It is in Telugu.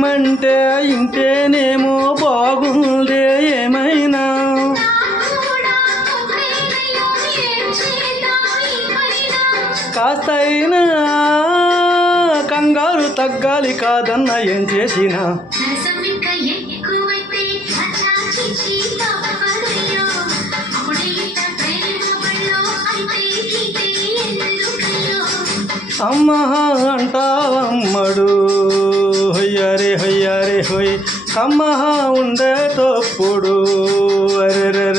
ఏమంటే ఇంటేనేమో బాగుందే ఏమైనా కాస్తైనా కంగారు తగ్గాలి కాదన్న ఏం చేసినా అమ్మ అంటావమ్మడు హొయ్యారే హొయ్యారే హొయ్ కమ్మ ఉండేటప్పుడు అరెరె